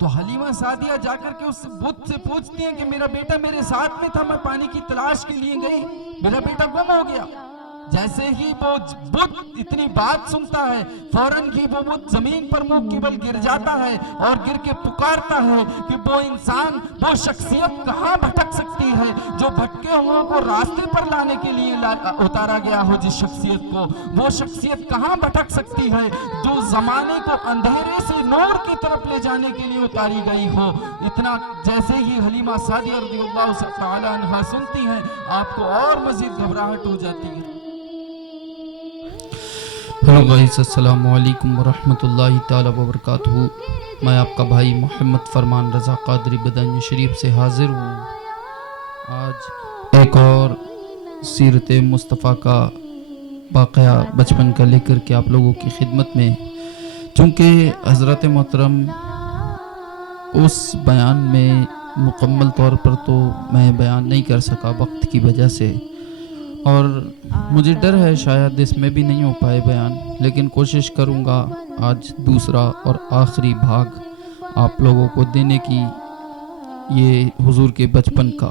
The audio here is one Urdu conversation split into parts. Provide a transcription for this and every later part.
تو حلیمہ سعدیہ جا کر کے اس بت سے پوچھتی ہیں کہ میرا بیٹا میرے ساتھ میں تھا، میں پانی کی تلاش کے لیے گئی، میرا بیٹا گم ہو گیا۔ جیسے ہی وہ بت اتنی بات سنتا ہے، فوراً ہی وہ بت زمین پر منہ کی بل گر جاتا ہے اور گر کے پکارتا ہے کہ وہ انسان، وہ شخصیت کہاں بھٹک سکتی ہے جو بھٹکے ہوں کو راستے پر لانے کے لیے اتارا گیا ہو، جس شخصیت کو، وہ شخصیت کہاں بھٹک سکتی ہے جو زمانے کو اندھیرے سے نور کی طرف لے جانے کے لیے اتاری گئی ہو۔ اتنا جیسے ہی حلیمہ سعدیہ رضی اللہ تعالی عنہا سنتی ہیں، آپ کو اور مزید گھبراہٹ ہو جاتی ہے۔ ہیلو گائز، السلام علیکم ورحمۃ اللہ تعالی وبرکاتہ۔ میں آپ کا بھائی محمد فرمان رضا قادری بدنج شریف سے حاضر ہوں۔ آج ایک اور سیرت مصطفیٰ کا واقعہ بچپن کا لے کر کے آپ لوگوں کی خدمت میں، چونکہ حضرت محترم اس بیان میں مکمل طور پر تو میں بیان نہیں کر سکا وقت کی وجہ سے، اور مجھے ڈر ہے شاید اس میں بھی نہیں ہو پائے بیان، لیکن کوشش کروں گا آج دوسرا اور آخری بھاگ آپ لوگوں کو دینے کی، یہ حضور کے بچپن کا۔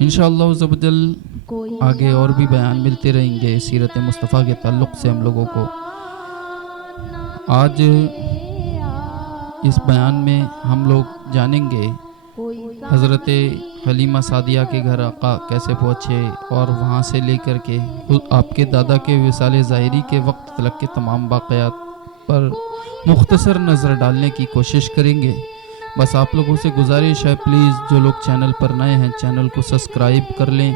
انشاءاللہ عز و جل آگے اور بھی بیان ملتے رہیں گے سیرت مصطفیٰ کے تعلق سے ہم لوگوں کو۔ آج اس بیان میں ہم لوگ جانیں گے حضرت حلیمہ سعدیہ کے گھر آقا کیسے پہنچے، اور وہاں سے لے کر کے آپ کے دادا کے وصال ظاہری کے وقت تلک کے تمام واقعات پر مختصر نظر ڈالنے کی کوشش کریں گے۔ بس آپ لوگوں سے گزارش ہے، پلیز جو لوگ چینل پر نئے ہیں چینل کو سبسکرائب کر لیں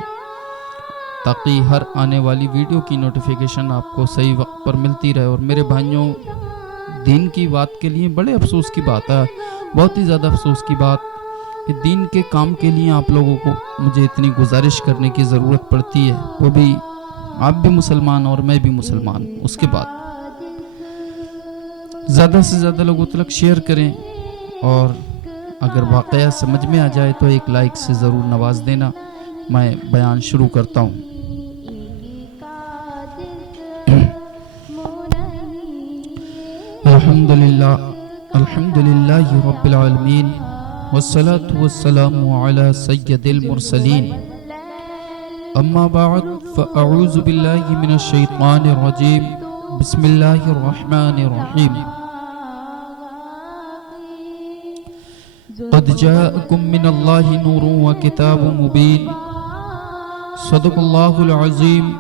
تاکہ ہر آنے والی ویڈیو کی نوٹیفیکیشن آپ کو صحیح وقت پر ملتی رہے۔ اور میرے بھائیوں، دین کی بات کے لیے بڑے افسوس کی بات ہے، بہت ہی زیادہ افسوس کی بات کہ دین کے کام کے لیے آپ لوگوں کو مجھے اتنی گزارش کرنے کی ضرورت پڑتی ہے، وہ بھی آپ بھی مسلمان اور میں بھی مسلمان۔ اس کے بعد زیادہ سے زیادہ لوگوں تک شیئر کریں، اور اگر واقعہ سمجھ میں آ جائے تو ایک لائک سے ضرور نواز دینا۔ میں بیان شروع کرتا ہوں۔ الحمدللہ رب العالمین، والصلاة والسلام على سید المرسلین، اما بعد فاعوذ باللہ من الشیطان الرجیم، بسم اللہ الرحمن الرحیم۔ قد جاءکم من اللہ نور و کتاب مبین، صدق اللہ العظیم۔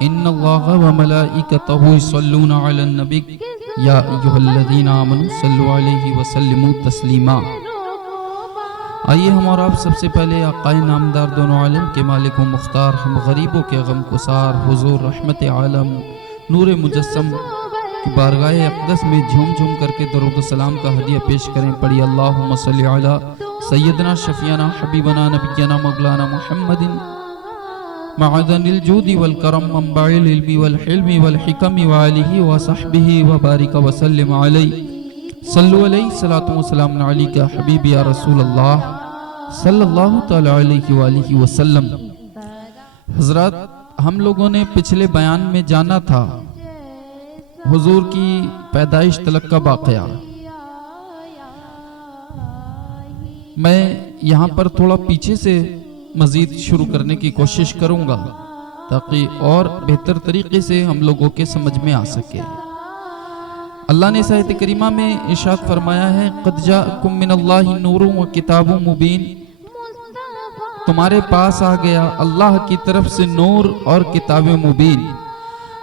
ان اللہ و ملائکتہ یصلون علی النبی، یا ایہا الذین آمنوا صلوا علیہ وسلموا تسلیما۔ آئیے ہم اور آپ سب سے پہلے آقائے نامدار دونوں عالم کے مالک و مختار، ہم غریبوں کے غم گسار حضور رحمت عالم نور مجسم کی بارگاہ اقدس میں جھوم جھوم کر کے درود و سلام کا ہدیہ پیش کریں۔ پڑھی اللہم صلی علی سیدنا شفیعنا حبیبنا نبینا مولانا محمد، معدن الجود والکرم، منبع العلم والحلم والحکم، وآلہ وصحبہ وبارک وسلم علیہ۔ صلو علیہ صلاۃ و سلام علیک حبیب یا رسول اللہ صلی اللہ تعالی علیہ وآلہ وسلم۔ حضرات، ہم لوگوں نے پچھلے بیان میں جانا تھا حضور کی پیدائش تلک کا واقعہ۔ میں یہاں پر تھوڑا پیچھے سے مزید شروع کرنے کی کوشش کروں گا تاکہ اور بہتر طریقے سے ہم لوگوں کے سمجھ میں آ سکے۔ اللہ نے آیت کریمہ میں ارشاد فرمایا ہے، قد جاءکم من اللہ نور و کتاب مبین، تمہارے پاس آ گیا اللہ کی طرف سے نور اور کتاب مبین،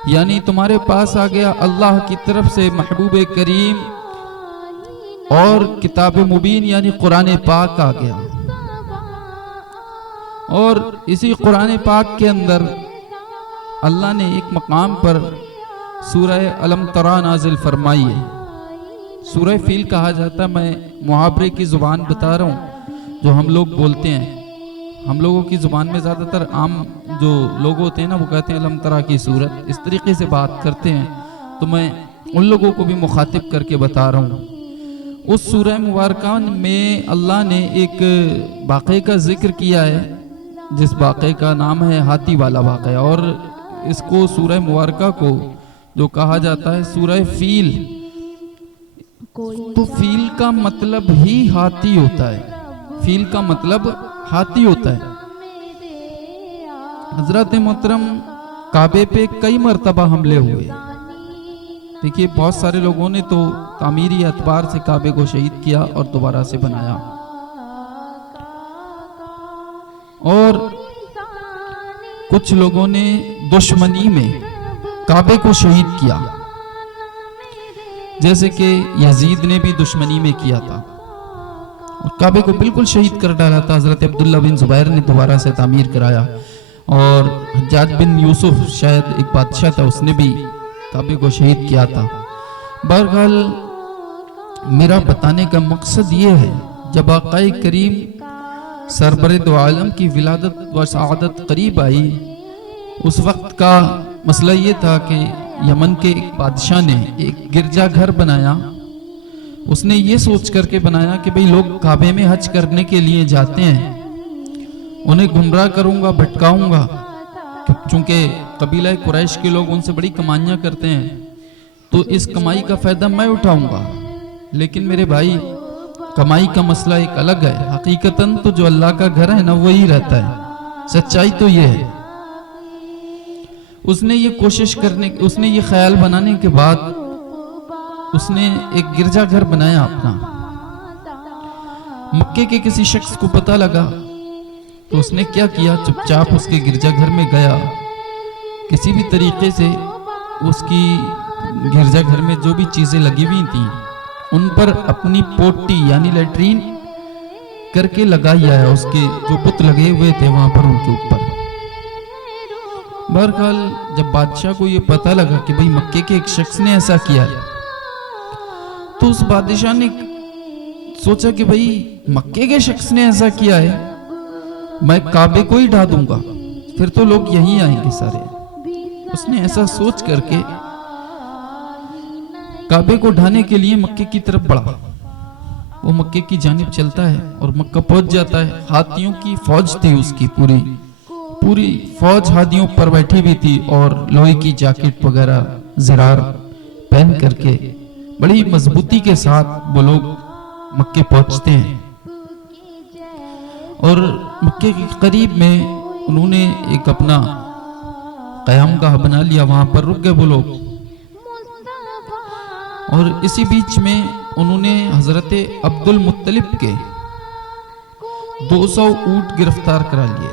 یعنی تمہارے پاس آ گیا اللہ کی طرف سے محبوب کریم اور کتاب مبین یعنی قرآن پاک آ گیا۔ اور اسی قرآن پاک کے اندر اللہ نے ایک مقام پر سورہ علم ترا نازل فرمائی ہے۔ سورہ فیل کہا جاتا ہے، میں محاورے کی زبان بتا رہا ہوں جو ہم لوگ بولتے ہیں۔ ہم لوگوں کی زبان میں زیادہ تر عام جو لوگ ہوتے ہیں نا، وہ کہتے ہیں علم ترا کی سورت، اس طریقے سے بات کرتے ہیں، تو میں ان لوگوں کو بھی مخاطب کر کے بتا رہا ہوں۔ اس سورہ مبارکہ میں اللہ نے ایک واقعے کا ذکر کیا ہے جس واقعے کا نام ہے ہاتھی والا واقعہ، اور اس کو سورہ مبارکہ کو جو کہا جاتا ہے سورہ فیل، تو فیل کا مطلب ہی ہاتھی ہوتا ہے، فیل کا مطلب ہاتھی ہوتا ہے۔ حضرت محترم کعبے پہ کئی مرتبہ حملے ہوئے، دیکھیے بہت سارے لوگوں نے تو تعمیری اعتبار سے کعبے کو شہید کیا اور دوبارہ سے بنایا، اور کچھ لوگوں نے دشمنی میں کعبے کو شہید کیا، جیسے کہ یزید نے بھی دشمنی میں کیا تھا اور کعبے کو بالکل شہید کر ڈالا تھا۔ حضرت عبداللہ بن زبیر نے دوبارہ سے تعمیر کرایا، اور حجاج بن یوسف شاید ایک بادشاہ تھا، اس نے بھی کعبے کو شہید کیا تھا۔ بہرحال میرا بتانے کا مقصد یہ ہے، جب آقا کریم سربر دو عالم کی ولادت و سعادت قریب آئی، اس وقت کا مسئلہ یہ تھا کہ یمن کے ایک بادشاہ نے ایک گرجا گھر بنایا۔ اس نے یہ سوچ کر کے بنایا کہ بھئی لوگ کعبے میں حج کرنے کے لیے جاتے ہیں، انہیں گمراہ کروں گا، بھٹکاؤں گا، چونکہ قبیلہ قریش کے لوگ ان سے بڑی کمائیاں کرتے ہیں، تو اس کمائی کا فائدہ میں اٹھاؤں گا۔ لیکن میرے بھائی، کمائی کا مسئلہ ایک الگ ہے، حقیقتاً تو جو اللہ کا گھر ہے نا وہی رہتا ہے، سچائی تو یہ ہے۔ اس نے یہ خیال بنانے کے بعد اس نے ایک گرجا گھر بنایا اپنا۔ مکے کے کسی شخص کو پتہ لگا تو اس نے کیا کیا، چپ چاپ اس کے گرجا گھر میں گیا، کسی بھی طریقے سے اس کی گرجا گھر میں جو بھی چیزیں لگی ہوئی تھیں ان پر اپنی پوٹی یعنی لیٹرین کر کے لگائی آیا، اس کے جو بت لگے ہوئے تھے وہاں پر ان کے اوپر۔ بہرحال جب بادشاہ کو یہ پتہ لگا کہ بھئی مکے کے ایک شخص نے ایسا کیا ہے، تو اس بادشاہ نے سوچا کہ بھئی مکے کے شخص نے ایسا کیا ہے، میں کعبے کو ہی ڈھا دوں گا، پھر تو لوگ یہیں آئیں گے سارے۔ اس نے ایسا سوچ کر کے کعبے کو ڈھانے کے لیے مکے کی طرف بڑھا۔ وہ مکے کی جانب چلتا ہے اور مکہ پہنچ جاتا ہے۔ ہاتھیوں کی فوج تھی، اس کی پوری فوج ہاتھیوں پر بیٹھی بھی تھی، اور لوہے کی جاکٹ وغیرہ زرار پہن کر کے بڑی مضبوطی کے ساتھ وہ لوگ مکے پہنچتے ہیں، اور مکے کے قریب میں انہوں نے ایک اپنا قیام گاہ بنا لیا، وہاں پر رک گئے وہ لوگ۔ اور اسی بیچ میں انہوں نے حضرت عبد المطلب کے 200 اونٹ گرفتار کرا لیے۔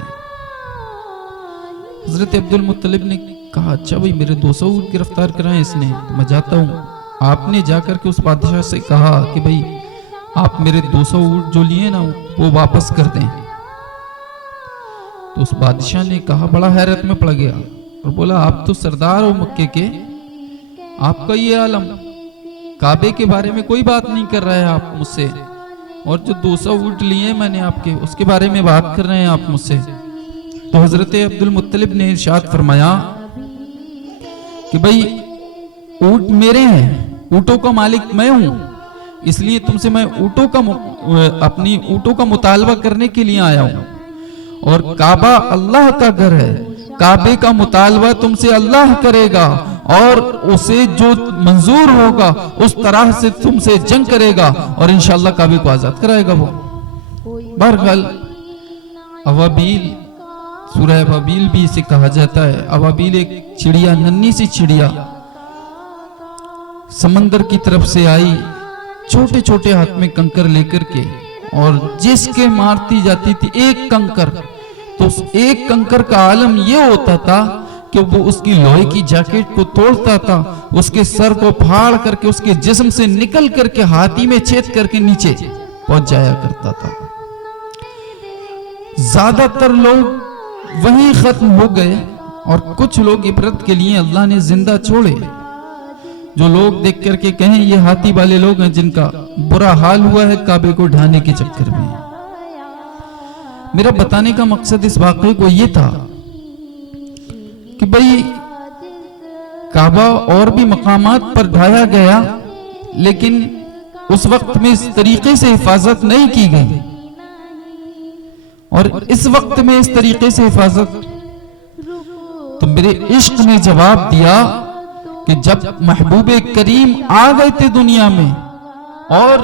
حضرت عبد المطلب نے کہا اچھا بھئی میرے 200 اونٹ گرفتار کرائیں اس نے، تو میں جاتا ہوں۔ آپ نے جا کر کے اس بادشاہ سے کہا کہ بھئی آپ میرے 200 اونٹ جو لیے نا وہ واپس کر دیں۔ تو اس بادشاہ نے کہا، بڑا حیرت میں پڑ گیا اور بولا آپ تو سردار ہو مکے کے، آپ کا یہ عالم، کعبے کے بارے میں کوئی بات نہیں کر رہا ہے آپ مجھ سے، اور جو 200 اونٹ لیے میں نے آپ کے اس کے بارے میں بات کر رہے ہیں آپ مجھ سے۔ تو حضرت عبد المطلب نے ارشاد فرمایا کہ بھئی اونٹ میرے ہیں، اونٹوں کا مالک میں ہوں، اس لیے تم سے میں اپنی اونٹوں کا مطالبہ کرنے کے لیے آیا ہوں، اور کعبہ اللہ کا گھر ہے، کعبے کا مطالبہ تم سے اللہ کرے گا، اور اسے جو منظور ہوگا اس طرح سے تم سے جنگ کرے گا، اور انشاءاللہ کعبے کو آزاد کرائے گا وہ۔ بہرحال ابابیل، سورہ ابابیل بھی اسے کہا جاتا ہے۔ ابابیل ایک چڑیا، ننھی سی چڑیا سمندر کی طرف سے آئی، چھوٹے چھوٹے ہاتھ میں کنکر لے کر کے، اور جس کے مارتی جاتی تھی ایک کنکر، تو اس ایک کنکر کا عالم یہ ہوتا تھا کہ وہ اس کی لوہے کی جاکٹ کو توڑتا تھا، اس کے سر کو پھاڑ کر کے اس کے جسم سے نکل کر کے ہاتھی میں چھید کر کے نیچے پہنچ جایا کرتا تھا۔ زیادہ تر لوگ وہیں ختم ہو گئے، اور کچھ لوگ عبرت کے لیے اللہ نے زندہ چھوڑے، جو لوگ دیکھ کر کے کہیں یہ ہاتھی والے لوگ ہیں جن کا برا حال ہوا ہے کعبے کو ڈھانے کے چکر میں۔ میرا بتانے کا مقصد اس واقعے کو یہ تھا کہ بھئی کعبہ اور بھی مقامات پر ڈھایا گیا، لیکن اس وقت میں اس طریقے سے حفاظت نہیں کی گئی، اور اس وقت میں اس طریقے سے حفاظت، تو میرے عشق نے جواب دیا کہ جب محبوب کریم آ گئے تھے دنیا میں، اور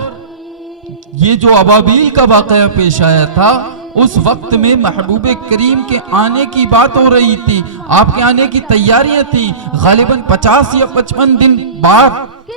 یہ جو ابابیل کا واقعہ پیش آیا تھا اس وقت میں محبوب کریم کے آنے کی بات ہو رہی تھی، آپ کے آنے کی تیاریاں تھیں، غالباً 50 یا 55 دن بعد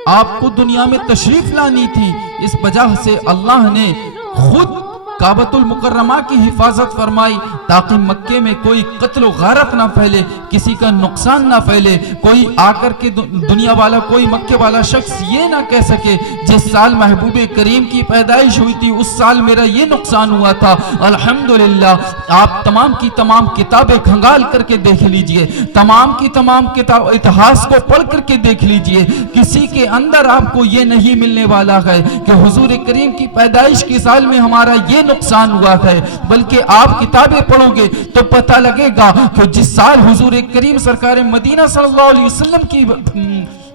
آپ کو دنیا میں تشریف لانی تھی۔ اس وجہ سے اللہ نے خود کعبۃ المکرمہ کی حفاظت فرمائی تاکہ مکے میں کوئی قتل و غارت نہ پھیلے، کسی کا نقصان نہ پھیلے، کوئی آ کر کے دنیا والا، کوئی مکے والا شخص یہ نہ کہہ سکے جس سال محبوب کریم کی پیدائش ہوئی تھی اس سال میرا یہ نقصان ہوا تھا۔ الحمدللہ آپ تمام کی تمام کتابیں کھنگال کر کے دیکھ لیجئے، تمام کی تمام کتاب اتہاس کو پڑھ کر کے دیکھ لیجئے، کسی کے اندر آپ کو یہ نہیں ملنے والا ہے کہ حضور کریم کی پیدائش کے سال میں ہمارا یہ نقصان ہوا ہے، بلکہ آپ کتابیں پڑھو گے تو پتہ لگے گا کہ جس سال حضور کریم سرکار مدینہ صلی اللہ علیہ وسلم کی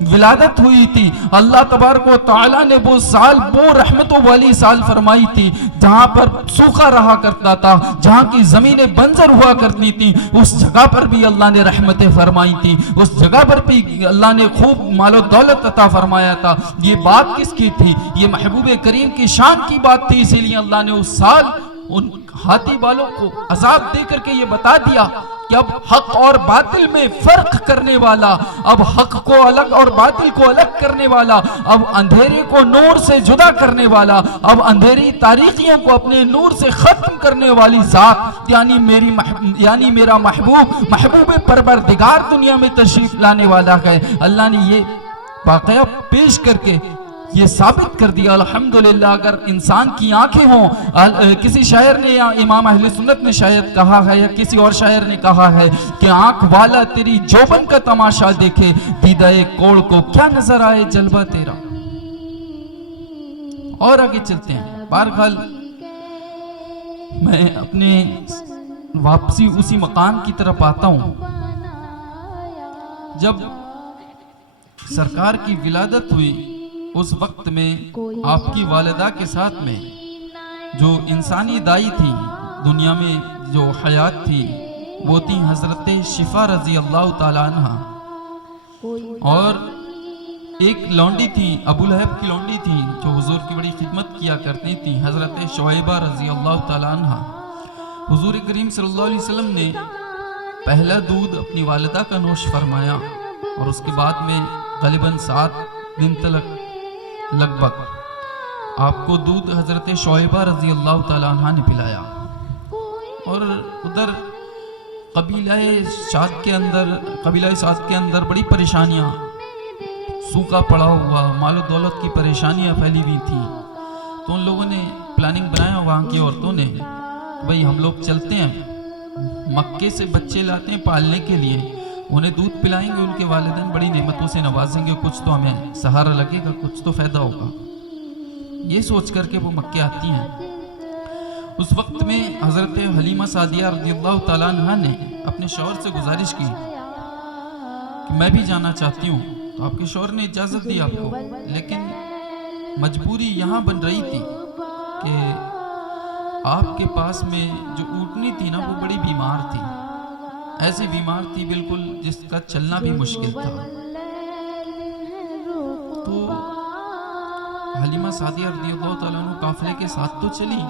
ولادت ہوئی تھی، اللہ تبارک و تعالیٰ نے وہ سال وہ رحمتوں والی سال فرمائی تھی جہاں پر سوکھا رہا کرتا تھا، جہاں کی زمینیں بنجر ہوا کرتی تھی، اس جگہ پر بھی اللہ نے رحمتیں فرمائی تھی، اس جگہ پر بھی اللہ نے خوب مال و دولت عطا فرمایا تھا۔ یہ بات کس کی تھی؟ یہ محبوب کریم کی شان کی بات تھی، اسی لیے اللہ نے اس سال ان ہاتھی والوں کو عذاب دے کر کے یہ بتا دیا کہ اب حق اور باطل میں فرق کرنے والا، اب حق کو الگ اور باطل کو الگ کرنے والا، اب اندھیرے کو نور سے جدا کرنے والا، اب اندھیری تاریخیوں کو اپنے نور سے ختم کرنے والی ذات یعنی میرا محبوب پروردگار دنیا میں تشریف لانے والا ہے۔ اللہ نے یہ واقعہ پیش کر کے یہ ثابت کر دیا۔ الحمدللہ اگر انسان کی آنکھیں ہوں، کسی شاعر نے یا امام اہل سنت نے شاید کہا ہے یا کسی اور شاعر نے کہا ہے کہ آنکھ والا تیری جوبن کا تماشا دیکھے، دیدہ کوڑ کو کیا نظر آئے جلوہ تیرا۔ اور آگے چلتے ہیں۔ بہرحال میں اپنے واپسی اسی مقام کی طرف آتا ہوں جب سرکار کی ولادت ہوئی اس وقت میں آپ کی والدہ کے ساتھ میں جو انسانی دائی تھی دنیا میں جو حیات تھی وہ تھی حضرت شفا رضی اللہ تعالیٰ عنہ، اور ایک لونڈی تھی ابو لہب کی لونڈی تھی جو حضور کی بڑی خدمت کیا کرتی تھی، حضرت شعیبہ رضی اللہ تعالیٰ عنہ۔ حضور کریم صلی اللہ علیہ وسلم نے پہلا دودھ اپنی والدہ کا نوش فرمایا اور اس کے بعد میں غالباً 7 دن تلک لگ بھگ آپ کو دودھ حضرت شعیبہ رضی اللہ تعالیٰ عنہ نے پلایا، اور ادھر قبیلہ سعد کے اندر بڑی پریشانیاں، سوکھا پڑا ہوا، مال و دولت کی پریشانیاں پھیلی ہوئی تھی، تو ان لوگوں نے پلاننگ بنایا وہاں کی عورتوں نے، بھئی ہم لوگ چلتے ہیں مکے سے بچے لاتے ہیں پالنے کے لیے، انہیں دودھ پلائیں گے، ان کے والدین بڑی نعمتوں سے نوازیں گے، کچھ تو ہمیں سہارا لگے گا، کچھ تو فائدہ ہوگا۔ یہ سوچ کر کے وہ مکے آتی ہیں۔ اس وقت میں حضرت حلیمہ سعدیہ رضی اللہ تعالیٰ عنہ نے اپنے شوہر سے گزارش کی کہ میں بھی جانا چاہتی ہوں، تو آپ کے شوہر نے اجازت دی آپ کو، لیکن مجبوری یہاں بن رہی تھی کہ آپ کے پاس میں جو اونٹنی تھی نا وہ بڑی بیمار تھی، ایسی بیمار تھی بالکل جس کا چلنا بھی مشکل تھا۔ تو حلیمہ سعدیہ رضی اللہ تعالیٰ عنہ قافلے کے ساتھ تو چلی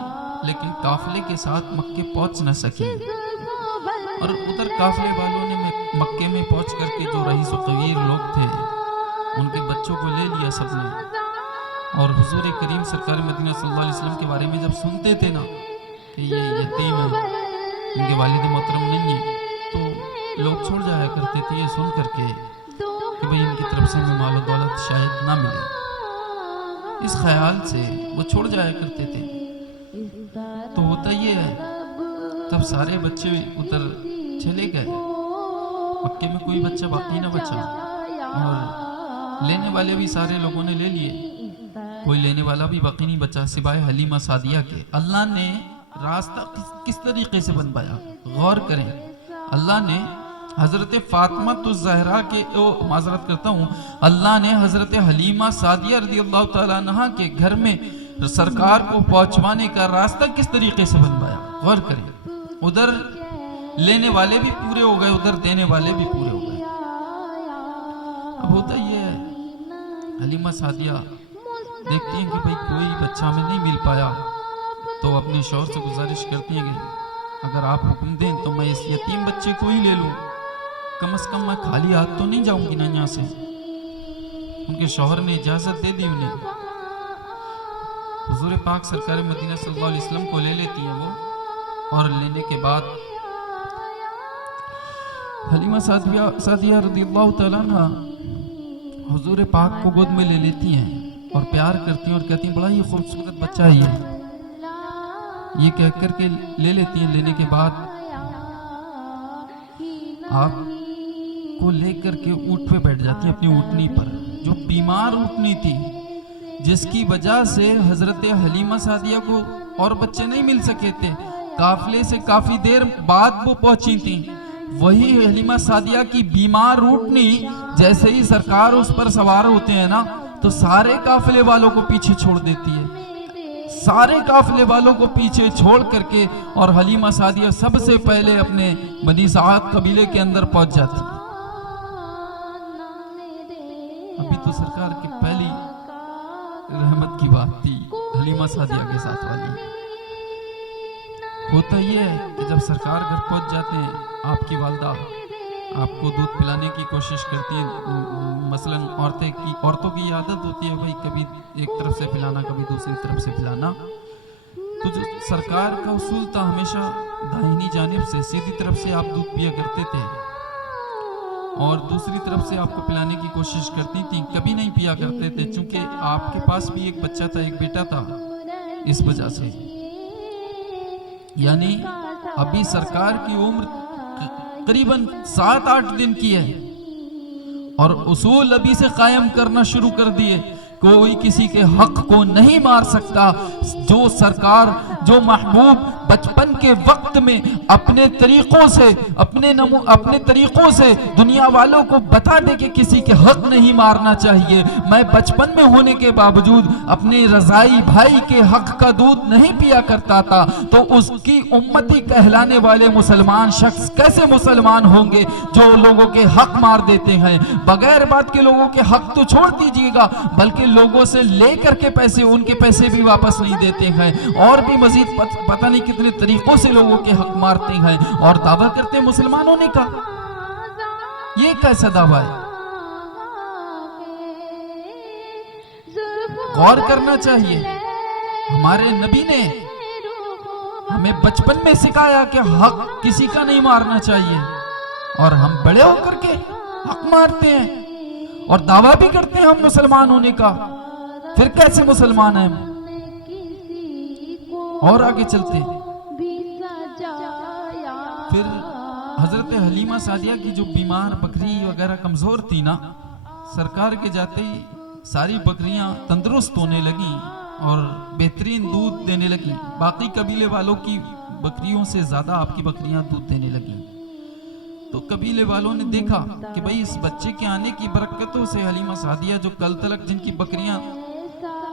لیکن قافلے کے ساتھ مکے پہنچ نہ سکی، اور ادھر قافلے والوں نے مکے میں پہنچ کر کے جو رئیس و قویر لوگ تھے ان کے بچوں کو لے لیا سب نے، اور حضور کریم سرکار مدینہ صلی اللہ علیہ وسلم کے بارے میں جب سنتے تھے نا کہ یہ یتیم ہے، ان کے والد محترم نہیں ہیں، تو لوگ چھوڑ جایا کرتے تھے یہ سن کر کے کہ بھئی ان کی طرف سے ہمیں مال و دولت شاید نہ ملے، اس خیال سے وہ چھوڑ جایا کرتے تھے۔ تو ہوتا یہ ہے تب سارے بچے ادھر چلے گئے، مکے میں کوئی بچہ باقی نہ بچا، اور لینے والے بھی سارے لوگوں نے لے لیے، کوئی لینے والا بھی باقی نہیں بچا سوائے حلیمہ سعدیہ کے۔ اللہ نے راستہ کس طریقے سے بنوایا، غور کریں۔ اللہ نے حضرت فاطمہ الزہرا کے معذرت کرتا ہوں، اللہ نے حضرت حلیمہ سعدیہ رضی اللہ تعالیٰ عنہ کے گھر میں سرکار کو پہنچوانے کا راستہ کس طریقے سے بنوایا، غور کریں۔ ادھر لینے والے بھی پورے ہو گئے، ادھر دینے والے بھی پورے ہو گئے۔ اب ہوتا یہ ہے حلیمہ سعدیہ دیکھتی ہیں کہ بھئی کوئی بچہ ہمیں نہیں مل پایا تو اپنے شوہر سے گزارش کرتی ہیں کہ اگر آپ حکم دیں تو میں اس یتیم بچے کو ہی لے لوں، کم از کم میں خالی ہاتھ تو نہیں جاؤں گی نا یہاں سے۔ ان کے شوہر نے اجازت دے دی انہیں۔ حضور پاک سرکار مدینہ صلی اللہ علیہ وسلم کو لے لیتی ہیں وہ، اور لینے کے بعد حلیمہ سعدیہ رضی اللہ تعالیٰ عنہ حضور پاک کو گود میں لے لیتی ہیں اور پیار کرتی ہیں اور کہتی ہیں بڑا ہی خوبصورت بچہ ہے یہ کہہ کر کے لے لیتی ہیں۔ لینے کے بعد آپ کو لے کر کے اونٹ پہ بیٹھ جاتی ہیں، اپنی اونٹنی پر، جو بیمار اونٹنی تھی جس کی وجہ سے حضرت حلیمہ سعدیہ کو اور بچے نہیں مل سکے تھے، قافلے سے کافی دیر بعد وہ پہنچی تھیں۔ وہی حلیمہ سعدیہ کی بیمار اونٹنی جیسے ہی سرکار اس پر سوار ہوتے ہیں نا تو سارے قافلے والوں کو پیچھے چھوڑ دیتی ہے، سارے قافلے والوں کو پیچھے چھوڑ کر کے، اور حلیمہ سعدیہ سب سے پہلے اپنے بنی سعد قبیلے کے اندر پہنچ جاتی ہے۔ ابھی تو سرکار کی پہلی رحمت کی بات تھی حلیمہ سعدیہ کے ساتھ والی۔ ہوتا یہ ہے کہ جب سرکار گھر پہنچ جاتے ہیں، آپ کی والدہ آپ کو دودھ پلانے کی کوشش کرتی ہیں، مثلا عورتوں کی عادت ہوتی ہے بھائی کبھی ایک طرف سے پلانا کبھی دوسری طرف سے پلانا، تو جو سرکار کا اصول تھا ہمیشہ داہنی جانب سے سیدھی طرف سے آپ دودھ پیا کرتے تھے اور دوسری طرف سے آپ کو پلانے کی کوشش کرتی تھیں، کبھی نہیں پیا کرتے تھے، چونکہ آپ کے پاس بھی ایک بچہ تھا، ایک بیٹا تھا، اس وجہ سے یعنی ابھی سرکار کی عمر قریباً 7-8 دن کی ہے اور اصول ابھی سے قائم کرنا شروع کر دیے، کوئی کسی کے حق کو نہیں مار سکتا۔ جو سرکار جو محبوب بچپن کے وقت میں اپنے طریقوں سے دنیا والوں کو بتا دے کہ کسی کے حق نہیں مارنا چاہیے، میں بچپن میں ہونے کے باوجود اپنے رضائی بھائی کے حق کا دودھ نہیں پیا کرتا تھا، تو اس کی امتی کہلانے والے مسلمان شخص کیسے مسلمان ہوں گے جو لوگوں کے حق مار دیتے ہیں؟ بغیر بات کے لوگوں کے حق تو چھوڑ دیجیے گا، بلکہ لوگوں سے لے کر کے پیسے، ان کے پیسے بھی واپس نہیں دیتے ہیں، اور بھی مزید پتہ نہیں کتنے طریقوں سے لوگوں کے حق مارتے ہیں اور دعویٰ کرتے ہیں مسلمان ہونے کا۔ یہ کیسا دعویٰ ہے؟ غور کرنا چاہیے۔ ہمارے نبی نے ہمیں بچپن میں سکھایا کہ حق کسی کا نہیں مارنا چاہیے، اور ہم بڑے ہو کر کے حق مارتے ہیں اور دعویٰ بھی کرتے ہیں ہم مسلمان ہونے کا۔ پھر کیسے مسلمان ہیں؟ اور آگے چلتے پھر حضرت حلیمہ سعدیہ کی جو بیمار بکری وغیرہ کمزور تھی نا، سرکار کے جاتے ہی ساری بکریاں تندرست ہونے لگیں اور بہترین دودھ دینے لگیں، باقی قبیلے والوں کی بکریوں سے زیادہ آپ کی بکریاں دودھ دینے لگیں۔ تو قبیلے والوں نے دیکھا کہ بھئی اس بچے کے آنے کی برکتوں سے حلیمہ سعدیہ جو کل تلک جن کی بکریاں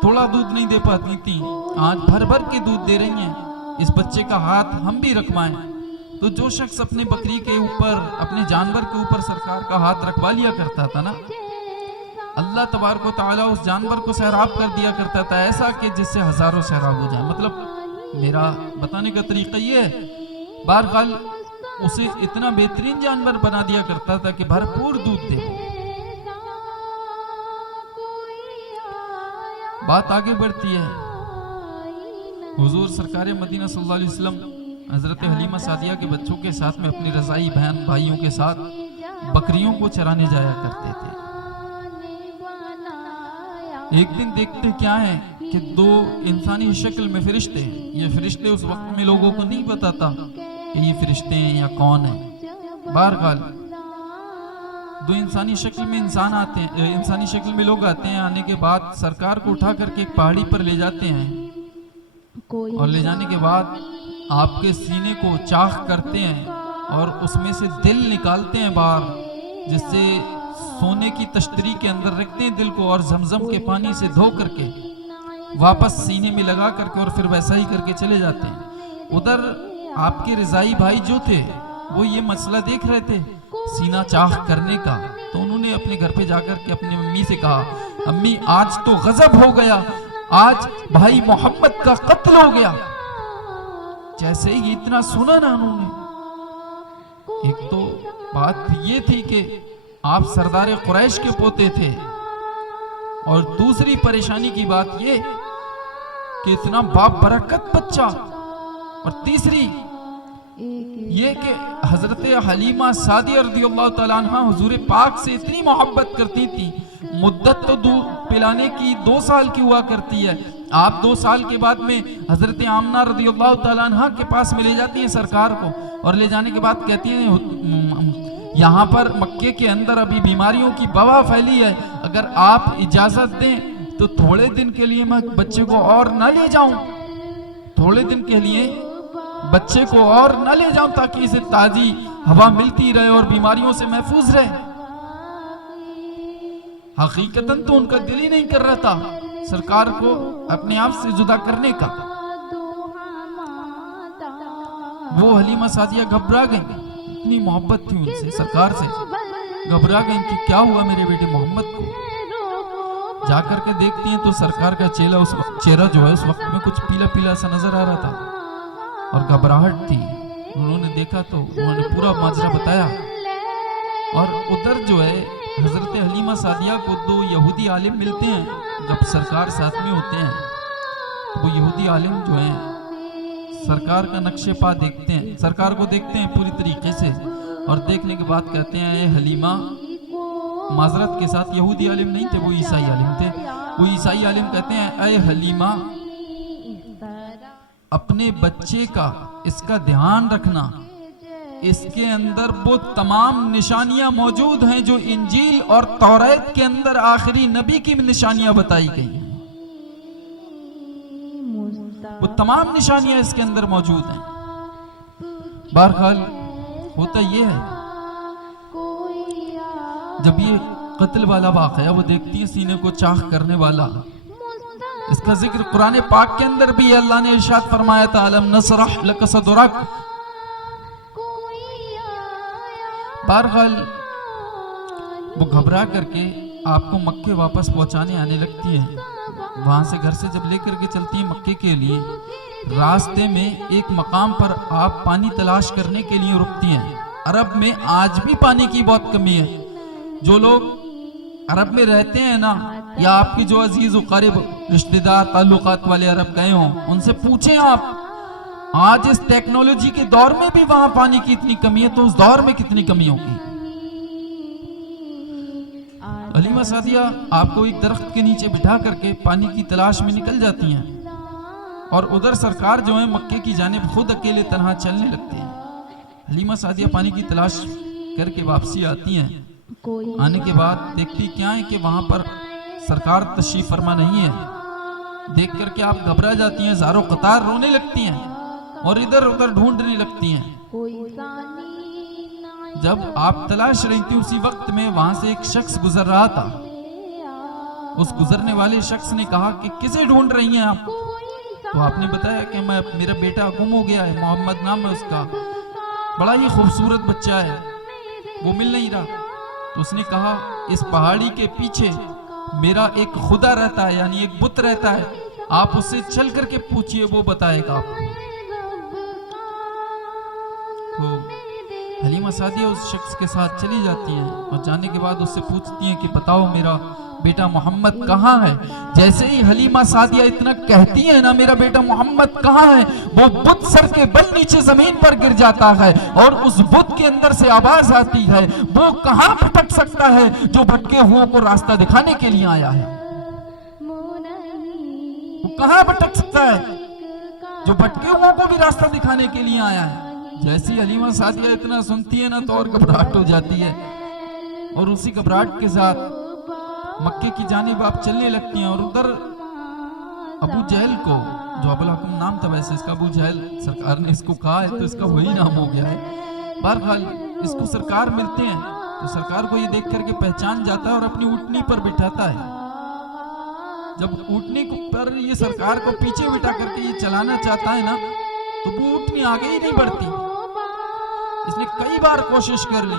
تھوڑا دودھ نہیں دے پاتی تھیں، آج بھر بھر کے دودھ دے رہی ہیں، اس بچے کا ہاتھ ہم بھی رکھوائیں۔ تو جو شخص اپنے بکری کے اوپر، اپنے جانور کے اوپر سرکار کا ہاتھ رکھوا لیا کرتا تھا نا، اللہ تبارک و تعالیٰ اس جانور کو سیراب کر دیا کرتا تھا، ایسا کہ جس سے ہزاروں سیراب ہو جائیں۔ مطلب میرا بتانے کا طریقہ یہ ہے، بہرحال اسے اتنا بہترین جانور بنا دیا کرتا تھا کہ بھرپور دودھ دے۔ بات آگے بڑھتی ہے، حضور سرکار مدینہ صلی اللہ علیہ وسلم حضرت حلیمہ سعدیہ کے بچوں کے ساتھ میں اپنی رضائی بہن بھائیوں کے ساتھ بکریوں کو چرانے جایا کرتے تھے۔ ایک دن دیکھتے کیا ہے کہ دو انسانی شکل میں فرشتے ہیں۔ یہ فرشتے اس وقت میں لوگوں کو نہیں پتا تھا کہ یہ فرشتے ہیں یا کون ہیں۔ بہرحال دو انسانی شکل میں انسان آتے ہیں، انسانی شکل میں لوگ آتے ہیں، آنے کے بعد سرکار کو اٹھا کر کے ایک پہاڑی پر لے جاتے ہیں اور لے جانے کے بعد آپ کے سینے کو چاک کرتے ہیں اور اس میں سے دل نکالتے ہیں باہر، جس سے سونے کی تشتری کے اندر رکھتے ہیں دل کو، اور زمزم کے پانی سے دھو کر کے واپس سینے میں لگا کر کے اور پھر ویسا ہی کر کے چلے جاتے ہیں۔ ادھر آپ کے رضائی بھائی جو تھے وہ یہ مسئلہ دیکھ رہے تھے سینہ چاک کرنے کا، تو انہوں نے اپنے گھر پہ جا کر کے اپنی امی سے کہا، امی آج تو غضب ہو گیا، آج بھائی محمد کا قتل ہو گیا. جیسے ہی اتنا سنا نا انہوں نے، ایک تو بات یہ تھی کہ آپ سردار قریش کے پوتے تھے، اور دوسری پریشانی کی بات یہ کہ اتنا باپ برکت بچہ، اور تیسری یہ کہ حضرت حلیمہ سعدیہ رضی اللہ تعالیٰ عنہ حضور پاک سے اتنی محبت کرتی تھی. مدت تو دودھ پلانے کی 2 سال کی ہوا کرتی ہے، آپ 2 سال کے بعد میں حضرت آمنہ رضی اللہ تعالیٰ عنہ کے پاس میں لے جاتی ہیں سرکار کو، اور لے جانے کے بعد کہتی ہیں یہاں پر مکے کے اندر ابھی بیماریوں کی وبا پھیلی ہے، اگر آپ اجازت دیں تو تھوڑے دن کے لیے میں بچے کو اور نہ لے جاؤں، تھوڑے دن کے لیے بچے کو اور نہ لے جاؤں تاکہ اسے تازی ہوا ملتی رہے اور بیماریوں سے محفوظ رہے. حقیقتاً تو ان کا دل ہی نہیں کر رہا تھا سرکار کو اپنے آپ سے جدا کرنے کا. وہ حلیمہ سعدیہ گھبرا گئیں، اتنی محبت تھی ان سے، سرکار سے گھبرا گئیں کہ کیا ہوا میرے بیٹے محمد کو. جا کر کے دیکھتی ہیں تو سرکار کا چہرہ جو ہے اس وقت میں کچھ پیلا پیلا سا نظر آ رہا تھا اور گھبراہٹ تھی. انہوں نے دیکھا تو انہوں نے پورا ماجرا بتایا، اور ادھر جو ہے حضرت حلیمہ سعدیہ کو 2 یہودی عالم ملتے ہیں. جب سرکار ساتھ میں ہوتے ہیں وہ یہودی عالم جو ہیں سرکار کا نقش پا دیکھتے ہیں، سرکار کو دیکھتے ہیں پوری طریقے سے، اور دیکھنے کے بعد کہتے ہیں اے حلیمہ، معذرت کے ساتھ یہودی عالم نہیں تھے، وہ عیسائی عالم تھے. وہ عیسائی عالم کہتے ہیں اے حلیمہ، اپنے بچے کا اس کا دھیان رکھنا، اس کے اندر وہ تمام نشانیاں موجود ہیں جو انجیل اور توریت کے اندر آخری نبی کی نشانیاں بتائی گئی ہیں. وہ تمام نشانیاں اس کے اندر موجود ہیں. بہرحال ہوتا یہ ہے جب یہ قتل والا واقعہ وہ دیکھتی ہیں سینے کو چاک کرنے والا، اس کا ذکر قرآن پاک کے اندر بھی اللہ نے ارشاد فرمایا تھا الم نشرح لک صدرک. بہرحال وہ گھبرا کر کے آپ کو مکے واپس پہنچانے آنے لگتی ہیں. وہاں سے گھر سے جب لے کر کے چلتی ہیں مکے کے لیے، راستے میں ایک مقام پر آپ پانی تلاش کرنے کے لیے رکتی ہیں. عرب میں آج بھی پانی کی بہت کمی ہے. جو لوگ عرب میں رہتے ہیں نا، یا آپ کی جو عزیز و قریب رشتہ دار تعلقات والے عرب گئے ہوں، ان سے پوچھیں آپ، آج اس ٹیکنالوجی کے دور میں بھی وہاں پانی کی اتنی کمی ہے تو اس دور میں کتنی کمی ہوگی. حلیمہ سعدیہ آپ کو ایک درخت کے نیچے بٹھا کر کے پانی کی تلاش میں نکل جاتی ہیں، اور ادھر سرکار جو ہے مکے کی جانب خود اکیلے تنہا چلنے لگتے ہیں. حلیمہ سعدیہ پانی کی تلاش کر کے واپسی آتی ہیں. آنے کے بعد دیکھتی کیا ہے کہ وہاں پر سرکار تشریف فرما نہیں ہے. دیکھ کر کے آپ گھبرا جاتی ہیں، زارو قطار رونے لگتی ہیں اور ادھر ادھر ڈھونڈنے لگتی ہیں. جب آپ تلاش رہی تھی اسی وقت میں وہاں سے ایک شخص گزر رہا تھا. اس گزرنے والے شخص نے کہا کہ کسے ڈھونڈ رہی ہیں آپ؟ تو آپ نے بتایا کہ میرا بیٹا گم ہو گیا ہے، محمد نام ہے اس کا، بڑا ہی خوبصورت بچہ ہے، وہ مل نہیں رہا. تو اس نے کہا اس پہاڑی کے پیچھے میرا ایک خدا رہتا ہے، یعنی ایک بت رہتا ہے، آپ اس سے چل کر کے پوچھئے، وہ بتائے گا آپ کو. تو حلیمہ سعدیہ اس شخص کے ساتھ چلی جاتی ہیں اور جانے کے بعد اس سے پوچھتی ہیں کہ بتاؤ میرا بیٹا محمد کہاں ہے. جیسے ہی حلیمہ سعدیہ اتنا کہتی ہے نا میرا بیٹا محمد کہاں ہے، وہ بت سر کے بل نیچے زمین پر گر جاتا ہے اور اس بت کے اندر سے آواز آتی ہے، وہ کہاں بھٹک سکتا ہے جو بھٹکے ہوں کو راستہ دکھانے کے لیے آیا ہے. وہ کہاں بھٹک سکتا ہے جو بھٹکے ہوں کو بھی راستہ دکھانے کے لیے آیا ہے. جیسی حلیمہ سعدیہ اتنا سنتی ہے نا تو اور گھبراہٹ ہو جاتی ہے، اور اسی گھبراہٹ کے ساتھ مکے کی جانب آپ چلنے لگتی ہیں. اور ادھر ابو جہل کو، جو ابو الحکم نام تھا، ویسے اس کا ابو جہل سرکار نے اس کو کہا ہے تو اس کا وہی نام ہو گیا ہے. بہرحال اس کو سرکار ملتے ہیں تو سرکار کو یہ دیکھ کر کے پہچان جاتا ہے اور اپنی اونٹنی پر بٹھاتا ہے. جب اونٹنی پر یہ سرکار کو پیچھے بٹھا کر کے یہ چلانا چاہتا ہے نا تو وہ اونٹنی آگے ہی نہیں بڑھتی. اس نے کئی بار کوشش کر لی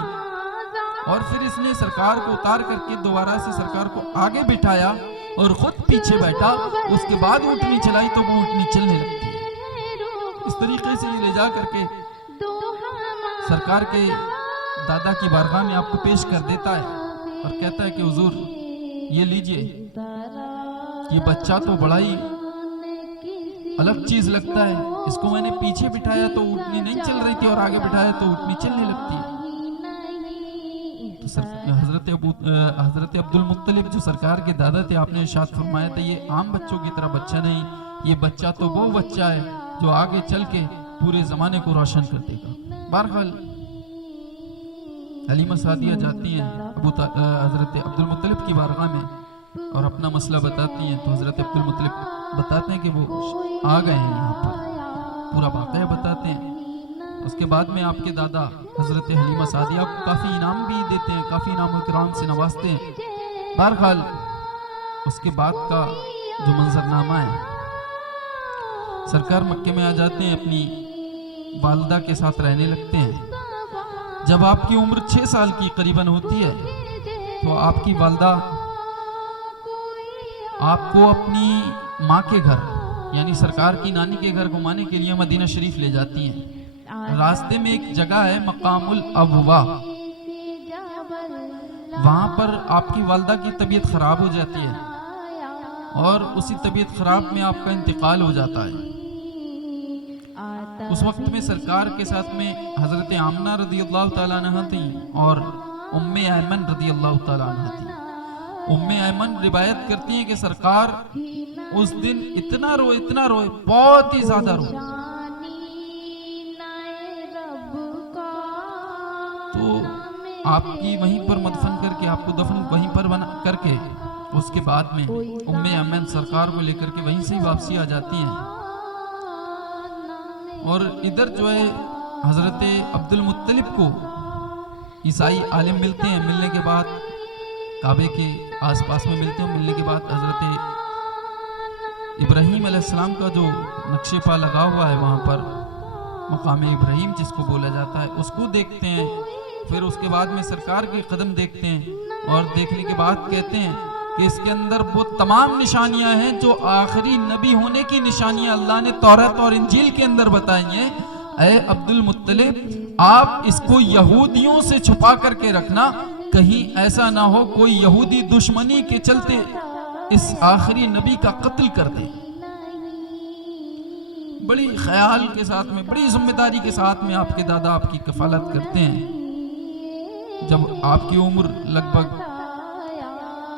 اور پھر اس نے سرکار کو اتار کر کے دوبارہ سے سرکار کو آگے بٹھایا اور خود پیچھے بیٹھا, اس کے بعد اونٹنی چلائی تو وہ اونٹنی چلنے لگتی ہے. اس طریقے سے یہ لے جا کر کے سرکار کے دادا کی بارگاہ میں آپ کو پیش کر دیتا ہے اور کہتا ہے کہ حضور یہ لیجئے, یہ بچہ تو بڑا ہی الگ چیز لگتا ہے, اس کو میں نے پیچھے بٹھایا تو اونٹنی نہیں چل رہی تھی اور آگے بٹھایا تو اونٹنی چلنے لگتی ہے. تو حضرت عبد المطلب جو سرکار کے دادا تھے, آپ نے ارشاد فرمایا تھا یہ عام بچوں کی طرح بچہ نہیں, یہ بچہ تو وہ بچہ ہے جو آگے چل کے پورے زمانے کو روشن کر دے گا. بہرحال حلیمہ سعدیہ جاتی ہیں حضرت عبد المطلب کی بارگاہ میں اور اپنا مسئلہ بتاتی ہیں. تو حضرت عبد المطلب بتاتے ہیں کہ وہ آ گئے ہیں یہاں پر, پورا واقعہ بتاتے ہیں. اس کے بعد میں آپ کے دادا حضرت حلیمہ سعدیہ کو کافی انعام بھی دیتے ہیں, کافی انعام و اکرام سے نوازتے ہیں. بہرحال اس کے بعد کا جو منظرنامہ ہے, سرکار مکے میں آ جاتے ہیں, اپنی والدہ کے ساتھ رہنے لگتے ہیں. جب آپ کی عمر 6 سال کی قریباً ہوتی ہے تو آپ کی والدہ آپ کو اپنی ماں کے گھر یعنی سرکار کی نانی کے گھر گھمانے کے لیے مدینہ شریف لے جاتی ہیں. راستے میں ایک جگہ ہے مقام الابوا, وہاں پر آپ کی والدہ کی طبیعت خراب ہو جاتی ہے اور اسی طبیعت خراب میں آپ کا انتقال ہو جاتا ہے. اس وقت میں سرکار کے ساتھ میں حضرت آمنہ رضی اللہ تعالیٰ عنہ تھیں اور ام ایمن رضی اللہ تعالیٰ عنہ تھیں. ام ایمن روایت کرتی ہیں کہ سرکار اس دن اتنا روئے, بہت ہی زیادہ روئے. تو آپ کی وہیں پر مدفن کر کے, آپ کو دفن وہیں پر بنا کر کے, اس کے بعد میں ام ایمن سرکار کو لے کر کے وہیں سے ہی واپسی آ جاتی ہیں. اور ادھر جو ہے حضرت عبد المطلب کو عیسائی عالم ملتے ہیں. ملنے کے بعد کعبے کے آس پاس میں ملتے ہیں. ملنے کے بعد حضرت ابراہیم علیہ السلام کا جو نقشے پا لگا ہوا ہے وہاں پر مقام ابراہیم جس کو بولا جاتا ہے, اس کو دیکھتے ہیں. پھر اس کے بعد میں سرکار کے قدم دیکھتے ہیں اور دیکھنے کے بعد کہتے ہیں کہ اس کے اندر وہ تمام نشانیاں ہیں جو آخری نبی ہونے کی نشانیاں اللہ نے تورات اور انجیل کے اندر بتائی ہیں. اے عبد المطلب, آپ اس کو یہودیوں سے چھپا کر کے رکھنا, کہیں ایسا نہ ہو کوئی یہودی دشمنی کے چلتے اس آخری نبی کا قتل کر دے. بڑی خیال کے ساتھ میں, بڑی ذمہ داری کے ساتھ میں آپ کے دادا آپ کی کفالت کرتے ہیں. جب آپ کی عمر لگ بھگ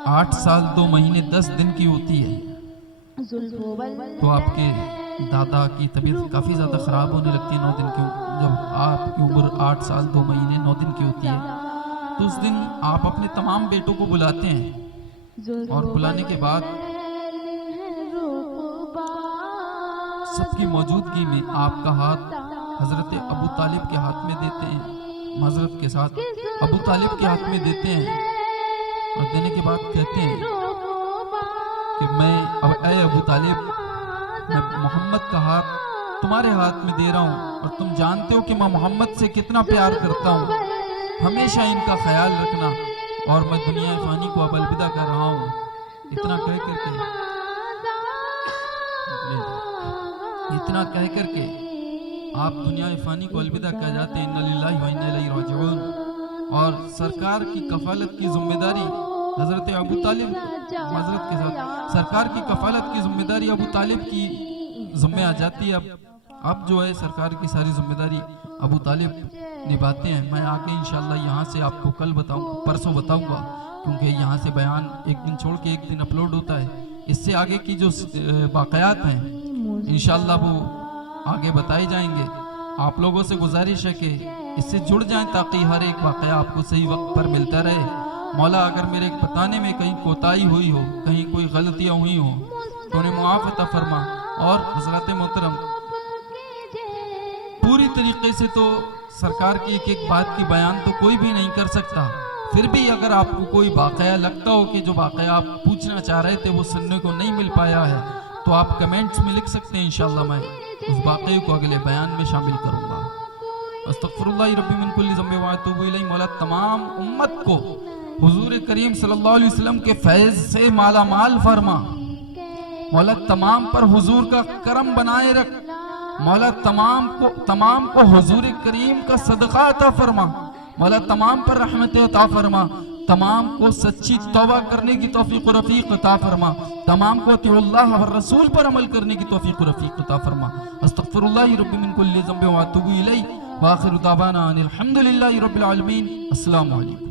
8 سال 2 مہینے 10 دن کی ہوتی ہے تو آپ کے دادا کی طبیعت کافی زیادہ خراب ہونے لگتی ہے. 9 دن کی, جب آپ کی عمر 8 سال 2 مہینے 9 دن کی ہوتی ہے تو اس دن آپ اپنے تمام بیٹوں کو بلاتے ہیں اور بلانے کے بعد سب کی موجودگی میں آپ کا ہاتھ حضرت ابو طالب کے ہاتھ میں دیتے ہیں, معذرت کے ساتھ ابو طالب کے ہاتھ میں دیتے ہیں اور دینے کے بعد کہتے ہیں کہ اے ابو طالب, میں محمد کا ہاتھ تمہارے ہاتھ میں دے رہا ہوں اور تم جانتے ہو کہ میں محمد سے کتنا پیار کرتا ہوں, ہمیشہ ان کا خیال رکھنا اور میں دنیا فانی کو اب الوداع کر رہا ہوں. اتنا کہہ کر کے آپ دنیا فانی کو الوداع کہہ جاتے ہیں. انا للہ و انا الیہ راجعون. اور سرکار کی کفالت کی ذمہ داری حضرت ابو طالب, معذرت کے ساتھ سرکار کی کفالت کی ذمہ داری ابو طالب کی ذمہ آ جاتی ہے. اب جو ہے سرکار کی ساری ذمہ داری ابو طالب نبھاتے ہیں. میں آگے انشاءاللہ یہاں سے آپ کو کل پرسوں بتاؤں گا, کیونکہ یہاں سے بیان ایک دن چھوڑ کے ایک دن اپلوڈ ہوتا ہے. اس سے آگے کی جو واقعات ہیں انشاءاللہ وہ آگے بتائے جائیں گے. آپ لوگوں سے گزارش ہے کہ اس سے جڑ جائیں تاکہ ہر ایک واقعہ آپ کو صحیح وقت پر ملتا رہے. مولا اگر میرے بتانے میں کہیں کوتاہی ہوئی ہو, کہیں کوئی غلطیاں ہوئی ہوں تو انہیں معاف عطا فرما. اور حضرات محترم, پوری طریقے سے تو سرکار کی ایک ایک بات کی بیان تو کوئی بھی نہیں کر سکتا, پھر بھی اگر آپ کو کوئی واقعہ لگتا ہو کہ جو واقعہ آپ پوچھنا چاہ رہے تھے وہ سننے کو نہیں مل پایا ہے تو آپ کمنٹس میں لکھ سکتے ہیں. انشاءاللہ میں اس واقعے کو اگلے بیان میں شامل کروں گا. استغفر اللہ ربی من کل ذنب و اتوب الیہ. مولا تمام امت کو حضور کریم صلی اللہ علیہ وسلم کے فیض سے مالا مال فرما مولا، تمام پر حضور کا کرم بنائے رکھ مولا، تمام کو حضور کریم کا صدقہ عطا فرما مولا، تمام پر رحمت عطا فرما، تمام کو سچی توبہ کرنے کی توفیق و رفیق عطا فرما، تمام کو اطیع اللہ و رسول پر عمل کرنے کی توفیق و رفیق عطا فرما۔ استغفر اللہ رب من کل ذنب و اتوب الیہ، وآخر دعوانا ان الحمدللہ رب العالمین۔ السلام علیکم۔